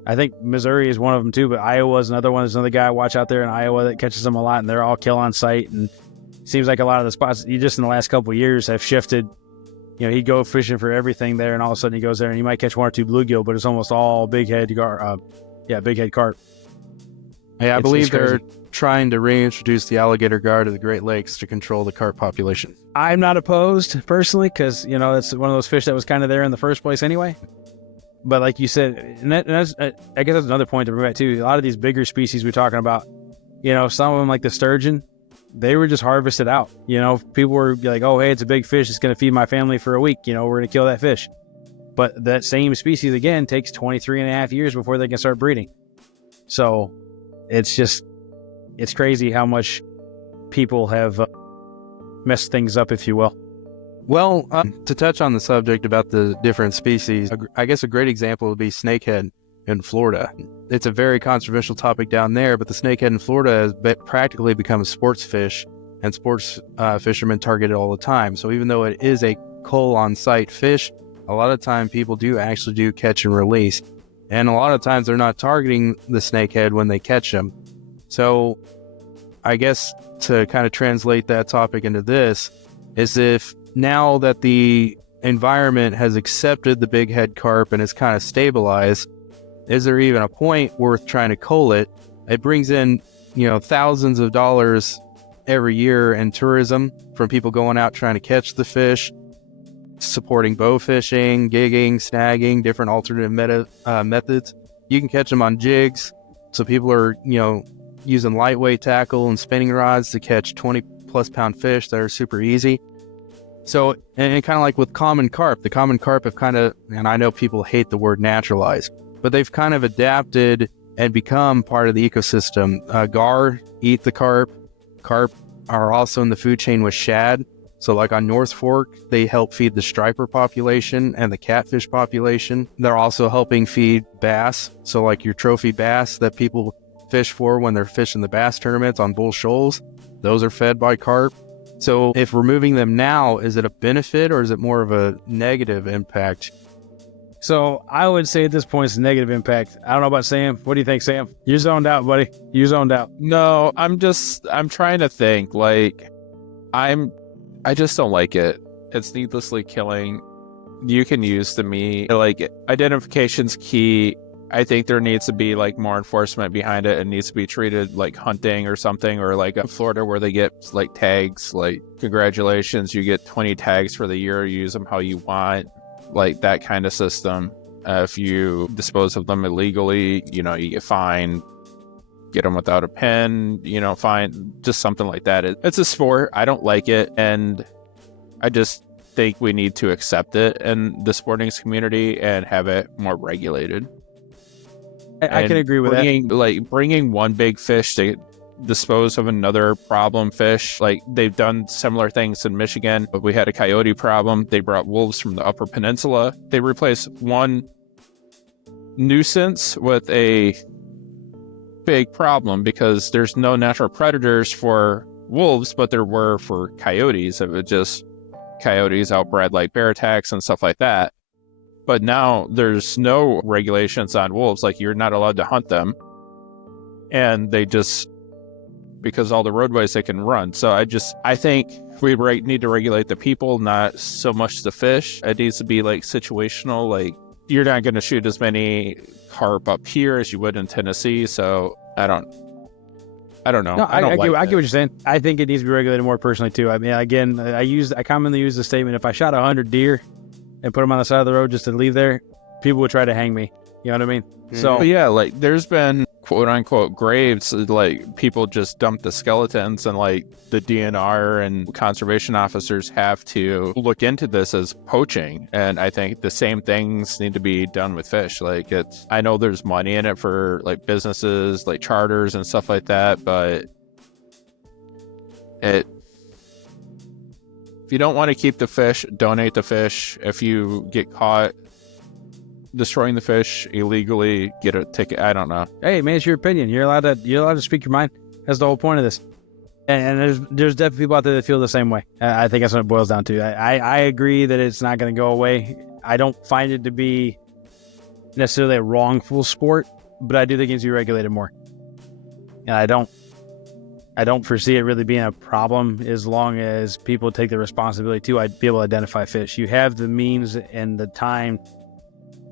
I think Missouri is one of them too, but Iowa is another one. There's another guy I watch out there in Iowa that catches them a lot, and they're all kill on site. And it seems like a lot of the spots, you just in the last couple of years have shifted. He'd go fishing for everything there, and all of a sudden he goes there and he might catch 1 or 2 bluegill, but it's almost all big head carp. Yeah, I believe they're trying to reintroduce the alligator gar to the Great Lakes to control the carp population. I'm not opposed personally, because it's one of those fish that was kind of there in the first place anyway. But like you said, and that's, I guess that's another point to bring back too. A lot of these bigger species we're talking about, some of them like the sturgeon, they were just harvested out. People were like, oh, hey, it's a big fish. It's going to feed my family for a week. We're going to kill that fish. But that same species, again, takes 23 and a half years before they can start breeding. So it's crazy how much people have messed things up, if you will. Well, to touch on the subject about the different species, I guess a great example would be snakehead in Florida. It's a very controversial topic down there, but the snakehead in Florida has practically become a sports fish, and sports fishermen target it all the time. So even though it is a cull on-site fish, a lot of time people do catch and release. And a lot of times they're not targeting the snakehead when they catch them. So I guess to kind of translate that topic into this is, if now that the environment has accepted the big head carp and it's kind of stabilized, is there even a point worth trying to cull it? It brings in, thousands of dollars every year in tourism from people going out trying to catch the fish, supporting bowfishing, gigging, snagging, different alternative methods. You can catch them on jigs. So people are, using lightweight tackle and spinning rods to catch 20 plus pound fish that are super easy. So, and kind of like with common carp, the common carp have kind of, and I know people hate the word naturalized, but they've kind of adapted and become part of the ecosystem. Gar eat the carp. Carp are also in the food chain with shad. So like on North Fork, they help feed the striper population and the catfish population. They're also helping feed bass. So like your trophy bass that people fish for when they're fishing the bass tournaments on Bull Shoals, those are fed by carp. So if removing them now, is it a benefit or is it more of a negative impact? So I would say at this point it's a negative impact. I don't know about Sam. What do you think, Sam? You're zoned out, buddy. You're zoned out. No, I'm trying to think. I just don't like it. It's needlessly killing. You can use the meat. Identification's key. I think there needs to be like more enforcement behind it. It needs to be treated like hunting or something, or like in Florida where they get like tags, like congratulations, you get 20 tags for the year, use them how you want, like that kind of system. If you dispose of them illegally, you get fined. Get them without a pen, fine, just something like that. It's a sport. I don't like it, and I just think we need to accept it in the sporting community and have it more regulated. I can agree with that. Like bringing one big fish to dispose of another problem fish. Like they've done similar things in Michigan, but we had a coyote problem. They brought wolves from the Upper Peninsula. They replaced one nuisance with a big problem because there's no natural predators for wolves, but there were for coyotes. It was just coyotes outbred like bear attacks and stuff like that. But now there's no regulations on wolves, like you're not allowed to hunt them, and they just, because all the roadways they can run. So I think we need to regulate the people, not so much the fish. It needs to be like situational, like you're not going to shoot as many carp up here as you would in Tennessee. So I don't know. No, I get what you're saying. I think it needs to be regulated more personally too. I mean, again, I commonly use the statement: if I shot 100 deer and put them on the side of the road just to leave there, people would try to hang me. You know what I mean? Mm-hmm. So yeah, like there's been quote unquote graves, like people just dump the skeletons, and like the DNR and conservation officers have to look into this as poaching. And I think the same things need to be done with fish. Like I know there's money in it for like businesses, like charters and stuff like that, but if you don't want to keep the fish, donate the fish. If you get caught destroying the fish illegally, get a ticket. I don't know. Hey man, it's your opinion. You're allowed to speak your mind. That's the whole point of this. And there's definitely people out there that feel the same way. I think that's what it boils down to. I agree that it's not going to go away. I don't find it to be necessarily a wrongful sport, but I do think it needs to be regulated more. And I don't foresee it really being a problem as long as people take the responsibility to be able to identify fish. You have the means and the time.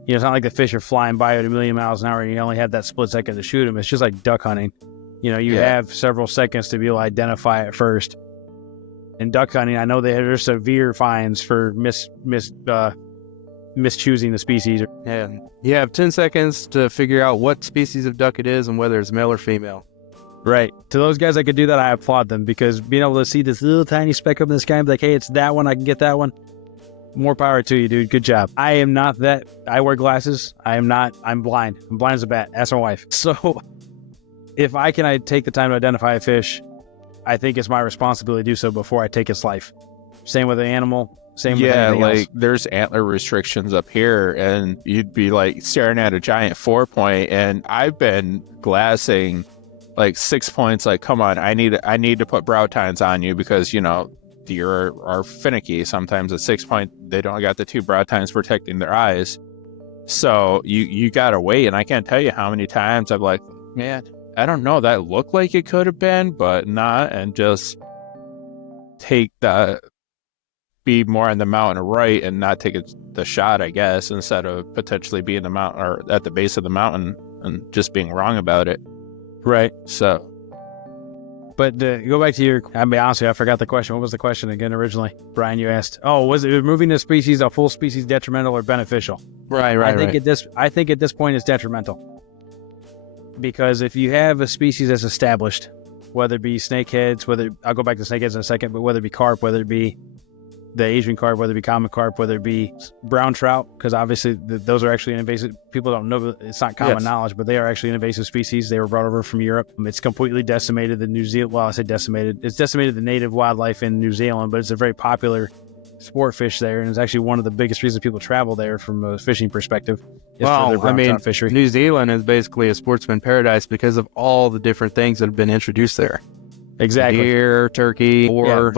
It's not like the fish are flying by at 1,000,000 miles an hour and you only have that split second to shoot them. It's just like duck hunting. You have several seconds to be able to identify it first. In duck hunting, I know there's severe fines for mischoosing the species. Yeah, you have 10 seconds to figure out what species of duck it is and whether it's male or female. Right. To those guys that could do that, I applaud them, because being able to see this little tiny speck up in the sky and be like, hey, it's that one, I can get that one. More power to you, dude. Good job. I am not that. I wear glasses. I'm blind. I'm blind as a bat. Ask my wife. So if I take the time to identify a fish, I think it's my responsibility to do so before I take its life. Same with an animal. Same with anything else. There's antler restrictions up here, and you'd be like staring at a giant 4-point, and I've been glassing like 6 points. Like, come on, I need to put brow tines on you because deer are finicky. Sometimes at 6-point, they don't got the 2 brow tines protecting their eyes. So you gotta wait. And I can't tell you how many times I'm like, man, I don't know, that looked like it could have been, but not, and just be more on the mountain right and not take the shot, I guess, instead of potentially being the mountain or at the base of the mountain and just being wrong about it. Right. So. But go back to I'll be honest with you, I forgot the question. What was the question again originally? Brian, you asked. Oh, was it removing the species, a full species, detrimental or beneficial? Right. I think at this point it's detrimental. Because if you have a species that's established, whether it be snakeheads, I'll go back to snakeheads in a second, but whether it be carp, whether it be the Asian carp, whether it be common carp, whether it be brown trout, because obviously those are actually an invasive. People don't know, it's not common knowledge, but they are actually an invasive species. They were brought over from Europe. It's completely decimated the New Zealand. Well, I say decimated. It's decimated the native wildlife in New Zealand, but it's a very popular sport fish there, and it's actually one of the biggest reasons people travel there from a fishing perspective. Well, I mean, fishery. New Zealand is basically a sportsman paradise because of all the different things that have been introduced there. Exactly. Deer, turkey, or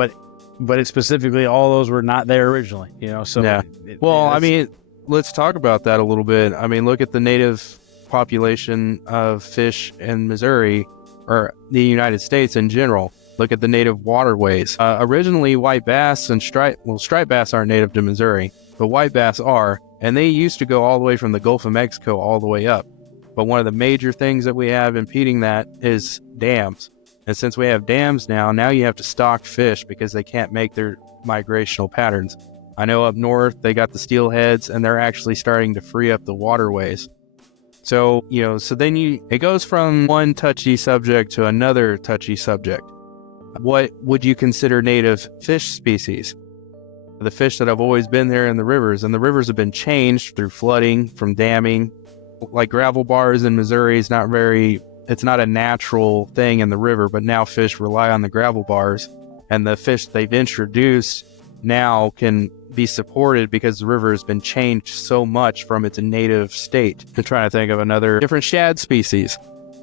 but it's specifically all those were not there originally, So yeah. I mean, let's talk about that a little bit. I mean, look at the native population of fish in Missouri or the United States in general. Look at the native waterways. Originally, white bass and striped bass aren't native to Missouri, but white bass are, and they used to go all the way from the Gulf of Mexico all the way up. But one of the major things that we have impeding that is dams. And since we have dams now you have to stock fish because they can't make their migrational patterns. I know up north they got the steelheads and they're actually starting to free up the waterways. So, it goes from one touchy subject to another touchy subject. What would you consider native fish species? The fish that have always been there in the rivers, and the rivers have been changed through flooding, from damming. Like gravel bars in Missouri is it's not a natural thing in the river, but now fish rely on the gravel bars, and the fish they've introduced now can be supported because the river has been changed so much from its native state. I'm trying to think of another different shad species.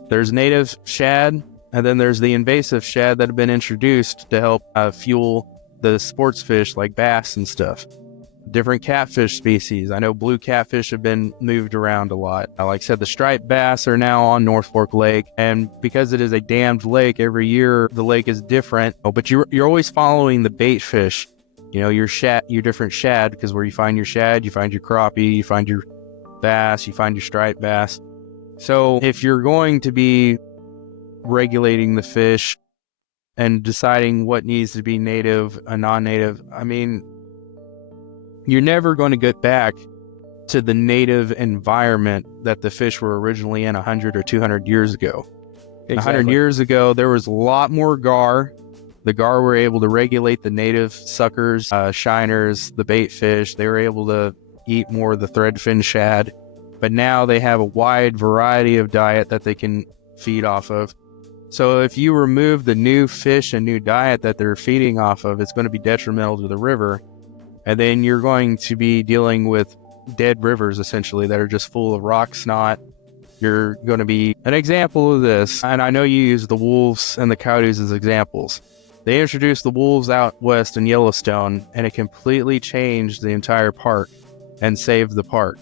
There's native shad, and then there's the invasive shad that have been introduced to help fuel the sports fish like bass and stuff. Different catfish species. I know blue catfish have been moved around a lot. Like I said, the striped bass are now on North Fork Lake, and because it is a dammed lake, every year the lake is different. But you're always following the bait fish. Your different shad, because where you find your shad, you find your crappie, you find your bass, you find your striped bass. So if you're going to be regulating the fish and deciding what needs to be native and non-native, you're never going to get back to the native environment that the fish were originally in 100 or 200 years ago. Exactly. 100 years ago, there was a lot more gar. The gar were able to regulate the native suckers, shiners, the bait fish. They were able to eat more of the threadfin shad. But now they have a wide variety of diet that they can feed off of. So if you remove the new fish and new diet that they're feeding off of, it's going to be detrimental to the river. And then you're going to be dealing with dead rivers, essentially, that are just full of rock snot. You're going to be an example of this. And I know you use the wolves and the coyotes as examples. They introduced the wolves out west in Yellowstone, and it completely changed the entire park and saved the park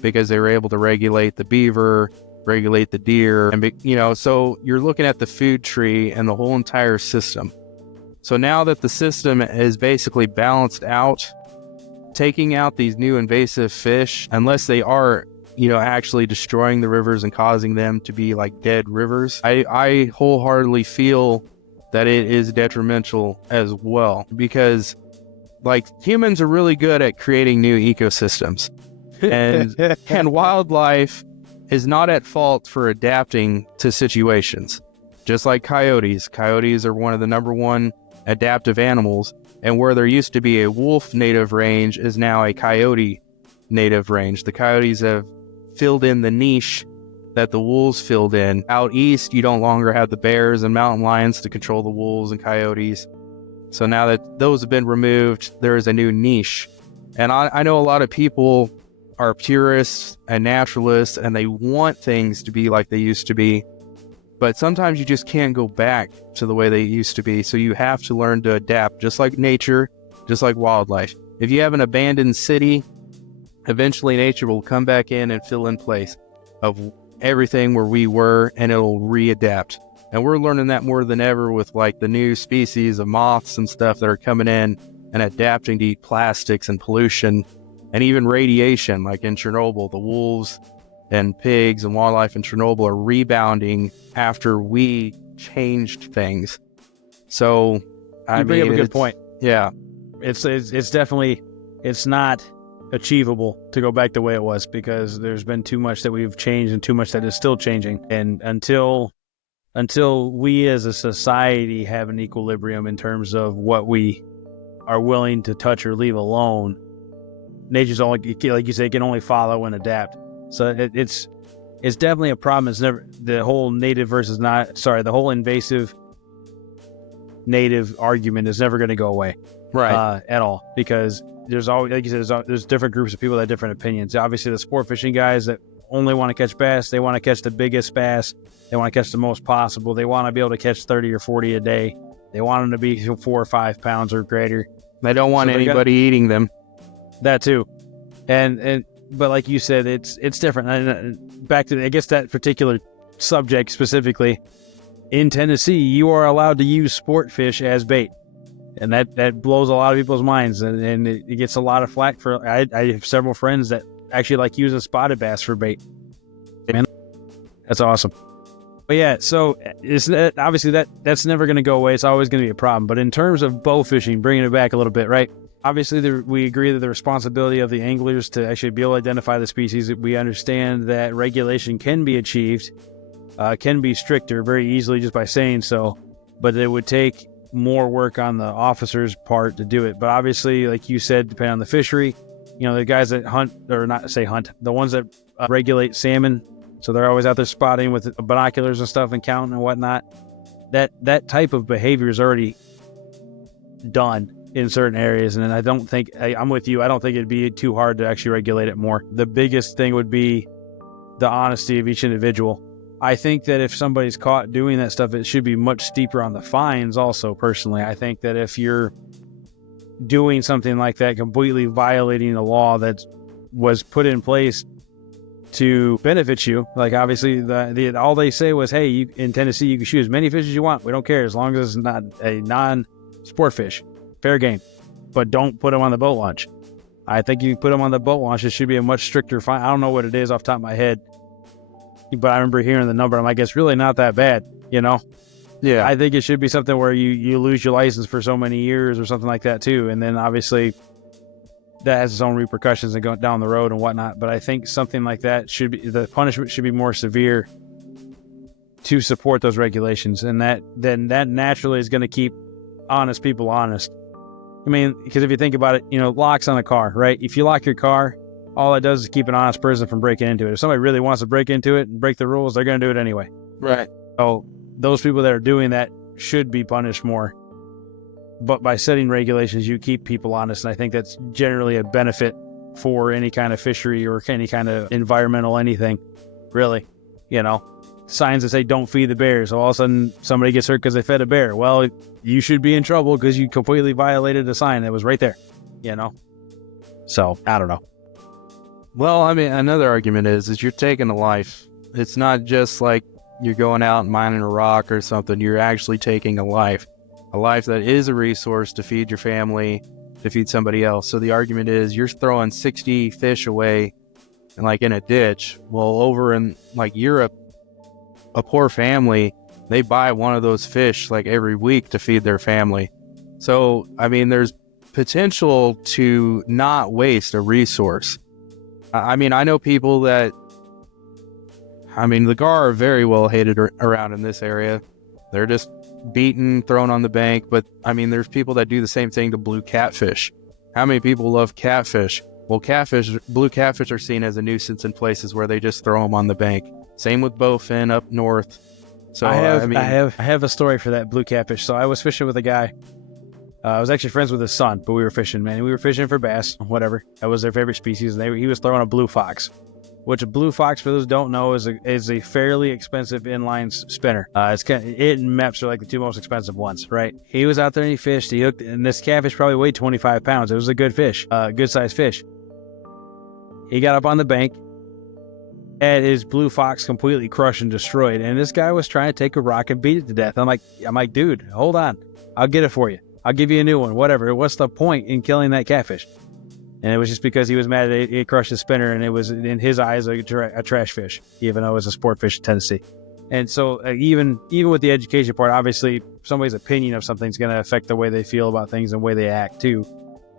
because they were able to regulate the beaver, regulate the deer, and so you're looking at the food tree and the whole entire system. So now that the system is basically balanced out, taking out these new invasive fish, unless they are actually destroying the rivers and causing them to be like dead rivers, I wholeheartedly feel that it is detrimental as well, because humans are really good at creating new ecosystems, and wildlife is not at fault for adapting to situations. Just like coyotes. Coyotes are one of the number one adaptive animals, and where there used to be a wolf native range is now a coyote native range. The coyotes have filled in the niche that the wolves filled in. Out east, you don't longer have the bears and mountain lions to control the wolves and coyotes. So now that those have been removed, there is a new niche. And I know a lot of people are purists and naturalists, and they want things to be like they used to be. But sometimes you just can't go back to the way they used to be. So you have to learn to adapt, just like nature, just like wildlife. If you have an abandoned city, eventually nature will come back in and fill in place of everything where we were, and it'll readapt. And we're learning that more than ever with the new species of moths and stuff that are coming in and adapting to eat plastics and pollution and even radiation. Like in Chernobyl, the wolves and pigs and wildlife in Chernobyl are rebounding after we changed things. So you bring up a good point. Yeah, it's definitely, it's not achievable to go back the way it was, because there's been too much that we've changed and too much that is still changing. And until we as a society have an equilibrium in terms of what we are willing to touch or leave alone, nature's only, like you say, can only follow and adapt. So it's definitely a problem. It's never the whole native versus the whole invasive native argument is never going to go away, right? At all, because there's always, like you said, there's different groups of people that have different opinions. Obviously, the sport fishing guys that only want to catch bass, they want to catch the biggest bass, they want to catch the most possible, they want to be able to catch 30 or 40 a day, they want them to be 4 or 5 pounds or greater. They don't want anybody eating them. That too, but like you said, it's different. And back to, I guess, that particular subject specifically, in Tennessee, you are allowed to use sport fish as bait. And that blows a lot of people's minds, and it gets a lot of flack for. I have several friends that actually like using spotted bass for bait. That's awesome. But yeah, so obviously that's never going to go away. It's always going to be a problem. But in terms of bow fishing, bringing it back a little bit, right? Obviously, we agree that the responsibility of the anglers to actually be able to identify the species. We understand that regulation can be achieved, can be stricter very easily just by saying so, but it would take more work on the officers' part to do it. But obviously, like you said, depending on the fishery, the guys that hunt, or not say hunt, the ones that regulate salmon, so they're always out there spotting with binoculars and stuff and counting and whatnot. That type of behavior is already done in certain areas, and I don't think, I'm with you, I don't think it'd be too hard to actually regulate it more. The biggest thing would be the honesty of each individual. I think that if somebody's caught doing that stuff, it should be much steeper on the fines also, personally. I think that if you're doing something like that, completely violating the law that was put in place to benefit you, like obviously all they say was, hey, in Tennessee, you can shoot as many fish as you want. We don't care as long as it's not a non-sport fish. Fair game, but don't put them on the boat launch. I think you put them on the boat launch, it should be a much stricter fine. I don't know what it is off the top of my head, but I remember hearing the number. I'm like, it's really not that bad, Yeah. I think it should be something where you lose your license for so many years or something like that too. And then obviously that has its own repercussions and going down the road and whatnot. But I think something like that the punishment should be more severe to support those regulations. And that naturally is going to keep honest people honest. I mean, because if you think about it, locks on a car, right? If you lock your car, all it does is keep an honest person from breaking into it. If somebody really wants to break into it and break the rules, they're going to do it anyway. Right. So those people that are doing that should be punished more. But by setting regulations, you keep people honest. And I think that's generally a benefit for any kind of fishery or any kind of environmental anything, really. Signs that say don't feed the bears. So all of a sudden somebody gets hurt because they fed a bear. Well, you should be in trouble because you completely violated a sign that was right there, So I don't know. Well, I mean, another argument is you're taking a life. It's not just like you're going out and mining a rock or something. You're actually taking a life that is a resource to feed your family, to feed somebody else. So the argument is you're throwing 60 fish away and in a ditch. Well, over in Europe, a poor family, they buy one of those fish every week to feed their family. So, I mean, there's potential to not waste a resource. I mean, I know people that, the gar are very well hated around in this area. They're just beaten, thrown on the bank. But, there's people that do the same thing to blue catfish. How many people love catfish? Well, blue catfish are seen as a nuisance in places where they just throw them on the bank. Same with bowfin up north. So I have a story for that blue catfish. So I was fishing with a guy. I was actually friends with his son, but we were fishing, man. We were fishing for bass, whatever. That was their favorite species. And he was throwing a blue fox, which a blue fox, for those who don't know, is a fairly expensive inline spinner. It and Meps are the two most expensive ones, right? He was out there and he fished. He hooked, and this catfish probably weighed 25 pounds. It was a good fish, good sized fish. He got up on the bank, had his blue fox completely crushed and destroyed, and this guy was trying to take a rock and beat it to death. I'm like, dude, hold on, I'll get it for you. I'll give you a new one, whatever. What's the point in killing that catfish? And it was just because he was mad that it crushed his spinner, and it was in his eyes a trash fish, even though it was a sport fish in Tennessee. And so even with the education part, obviously somebody's opinion of something is going to affect the way they feel about things and the way they act too.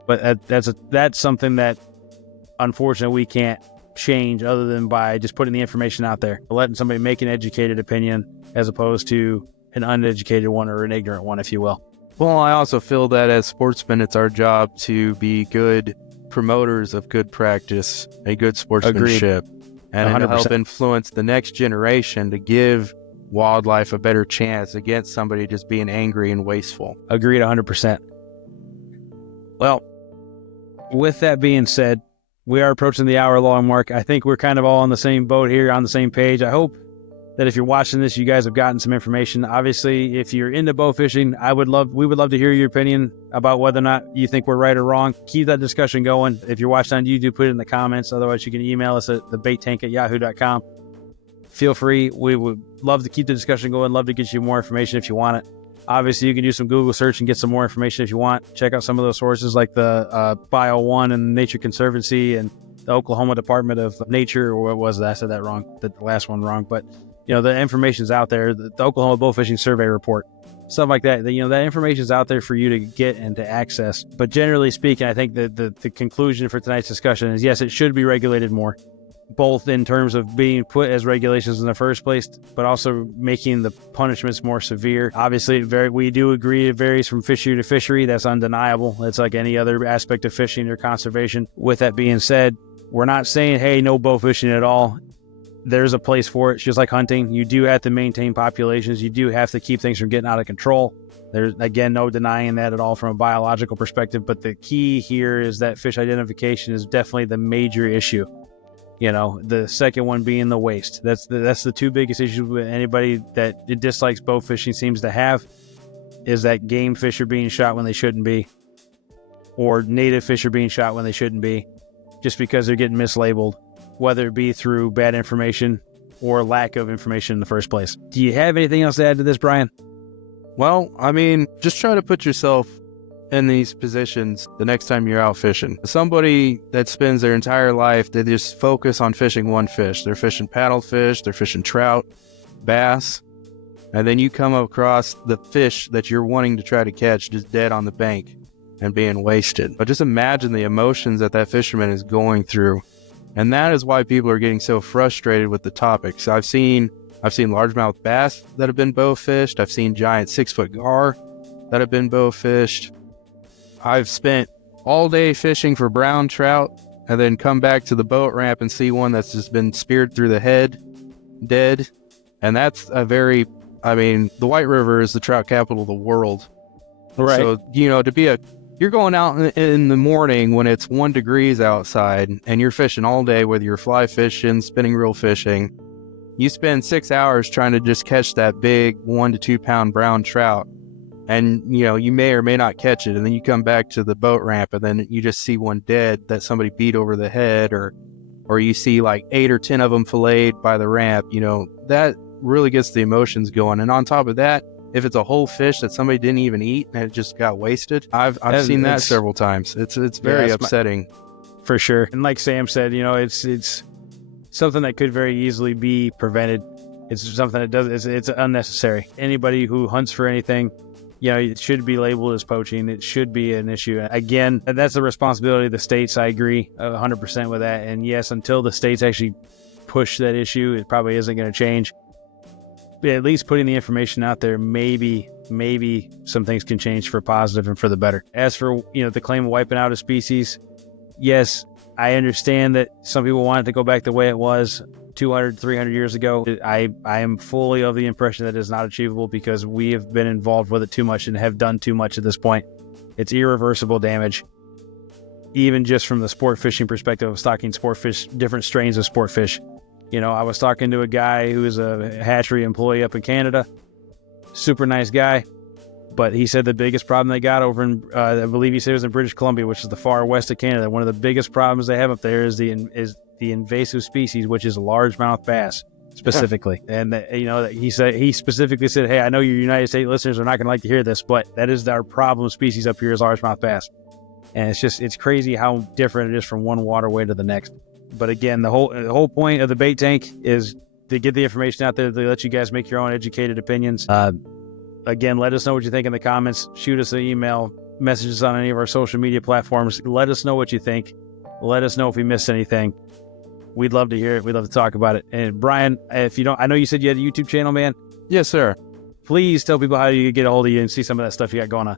But that's something that unfortunately we can't change other than by just putting the information out there, letting somebody make an educated opinion as opposed to an uneducated one or an ignorant one, if you will. Well, I also feel that as sportsmen, it's our job to be good promoters of good practice, a good sportsmanship, and to help influence the next generation to give wildlife a better chance against somebody just being angry and wasteful. Agreed 100%. Well, with that being said, we are approaching the hour-long mark. I think we're kind of all on the same boat here, on the same page. I hope that if you're watching this, you guys have gotten some information. Obviously, if you're into bow fishing, we would love to hear your opinion about whether or not you think we're right or wrong. Keep that discussion going. If you're watching on YouTube, put it in the comments. Otherwise, you can email us at thebaittank@yahoo.com. Feel free. We would love to keep the discussion going. Love to get you more information if you want it. Obviously, you can do some Google search and get some more information if you want. Check out some of those sources like the Bio One and Nature Conservancy and the Oklahoma Department of Nature, or what was that? I said that wrong, the last one wrong. But The information's out there. The Oklahoma Bowfishing Survey report, stuff like that. That information's out there for you to get and to access. But generally speaking, I think that the conclusion for tonight's discussion is yes, it should be regulated more, both in terms of being put as regulations in the first place, but also making the punishments more severe. Obviously, we do agree it varies from fishery to fishery. That's undeniable. It's like any other aspect of fishing or conservation. With that being said, we're not saying, hey, no bow fishing at all. There's a place for it. It's just like hunting. You do have to maintain populations. You do have to keep things from getting out of control. There's, again, no denying that at all from a biological perspective. But the key here is that fish identification is definitely the major issue. The second one being the waste. That's the two biggest issues with anybody that dislikes bow fishing seems to have, is that game fish are being shot when they shouldn't be, or native fish are being shot when they shouldn't be, just because they're getting mislabeled, whether it be through bad information or lack of information in the first place. Do you have anything else to add to this, Brian? Well, I mean, just try to put yourself in these positions the next time you're out fishing. Somebody that spends their entire life, they just focus on fishing one fish. They're fishing paddlefish, they're fishing trout, bass, and then you come across the fish that you're wanting to try to catch just dead on the bank and being wasted. But just imagine the emotions that fisherman is going through. And that is why people are getting so frustrated with the topics. I've seen largemouth bass that have been bow fished. I've seen giant 6-foot gar that have been bow fished. I've spent all day fishing for brown trout and then come back to the boat ramp and see one that's just been speared through the head, dead. And that's the White River is the trout capital of the world. Right. So, you're going out in the morning when it's 1 degree outside and you're fishing all day, whether you're fly fishing, spinning reel fishing. You spend 6 hours trying to just catch that big 1 to 2 pound brown trout. And, you may or may not catch it. And then you come back to the boat ramp and then you just see one dead that somebody beat over the head, or you see like 8 or 10 of them filleted by the ramp. That really gets the emotions going. And on top of that, if it's a whole fish that somebody didn't even eat and it just got wasted, I've seen that several times. It's very upsetting. For sure. And like Sam said, it's something that could very easily be prevented. It's something that it's unnecessary. Anybody who hunts for anything, it should be labeled as poaching. It should be an issue. Again, that's the responsibility of the states. I agree 100% with that. And yes, until the states actually push that issue, it probably isn't going to change. But at least putting the information out there, maybe some things can change for positive and for the better. As for, the claim of wiping out a species, yes, I understand that some people want it to go back the way it was 200, 300 years ago. I am fully of the impression that it's not achievable because we have been involved with it too much and have done too much at this point. It's irreversible damage. Even just from the sport fishing perspective of stocking sport fish, different strains of sport fish. I was talking to a guy who is a hatchery employee up in Canada. Super nice guy. But he said the biggest problem they got over in, I believe he said it was in British Columbia, which is the far west of Canada. One of the biggest problems they have up there is the invasive species, which is largemouth bass specifically. Yeah. And he specifically said, hey, I know your United States listeners are not going to like to hear this, but that is our problem species up here is largemouth bass. And it's crazy how different it is from one waterway to the next. But again, the whole point of the bait tank is to get the information out there to let you guys make your own educated opinions. Again, let us know what you think in the comments. Shoot us an email, message us on any of our social media platforms. Let us know what you think. Let us know if we missed anything. We'd love to hear it. We'd love to talk about it. And Brian, if you don't, I know you said you had a YouTube channel, man. Yes, sir. Please tell people how you get a hold of you and see some of that stuff you got going on.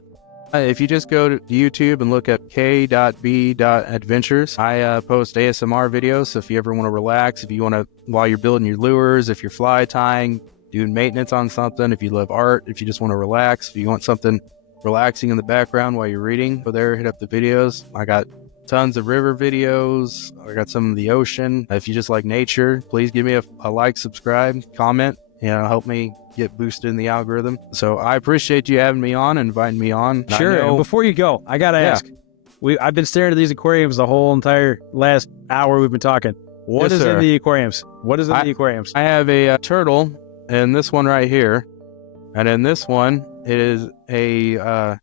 If you just go to YouTube and look up k.b.adventures, I post ASMR videos. So if you ever want to relax, if you want to, while you're building your lures, if you're fly tying, doing maintenance on something, if you love art, if you just want to relax, if you want something relaxing in the background while you're reading, go there, hit up the videos. I got tons of river videos. I got some of the ocean. If you just like nature, please give me a like, subscribe, comment. Help me get boosted in the algorithm. So I appreciate you having me on and inviting me on. Sure. And before you go, I got to ask. I've been staring at these aquariums the whole entire last hour we've been talking. What is in the aquariums? I have a turtle in this one right here. And in this one, it is I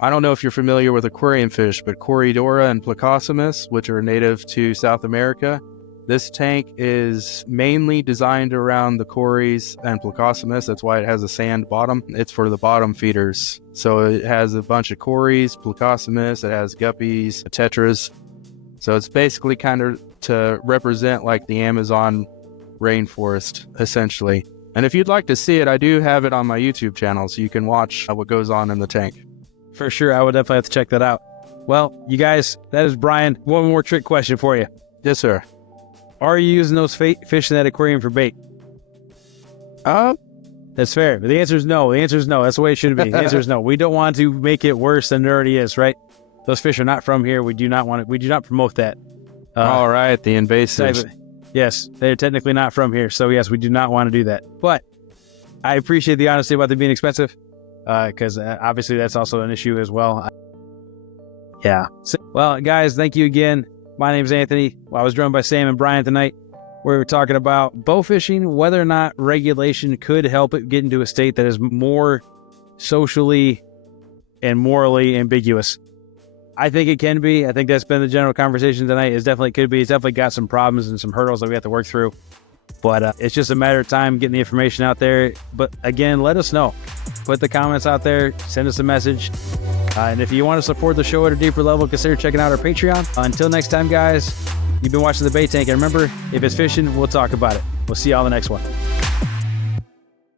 don't know if you're familiar with aquarium fish, but Corydora and Plecostomus, which are native to South America. This tank is mainly designed around the cories and plecostomus. That's why it has a sand bottom. It's for the bottom feeders. So it has a bunch of cories, plecostomus, it has guppies, tetras. So it's basically kind of to represent like the Amazon rainforest, essentially. And if you'd like to see it, I do have it on my YouTube channel, so you can watch what goes on in the tank. For sure, I would definitely have to check that out. Well, you guys, that is Brian. One more trick question for you. Yes, sir. Are you using those fish in that aquarium for bait? That's fair. But the answer is no. The answer is no. That's the way it should be. The answer is no. We don't want to make it worse than it already is, right? Those fish are not from here. We do not want it. We do not promote that. All right, the invasive. Yes, they're technically not from here. So yes, we do not want to do that. But I appreciate the honesty about them being expensive, because obviously that's also an issue as well. Yeah. So, well, guys, thank you again. My name is Anthony. I was joined by Sam and Brian tonight. We were talking about bow fishing, whether or not regulation could help it get into a state that is more socially and morally ambiguous. I think it can be. I think that's been the general conversation tonight. It definitely could be. It's definitely got some problems and some hurdles that we have to work through. But it's just a matter of time getting the information out there. But again, let us know. Put the comments out there. Send us a message. And if you want to support the show at a deeper level, consider checking out our Patreon. Until next time, guys, you've been watching The Bait Tank. And remember, if it's fishing, we'll talk about it. We'll see you on the next one.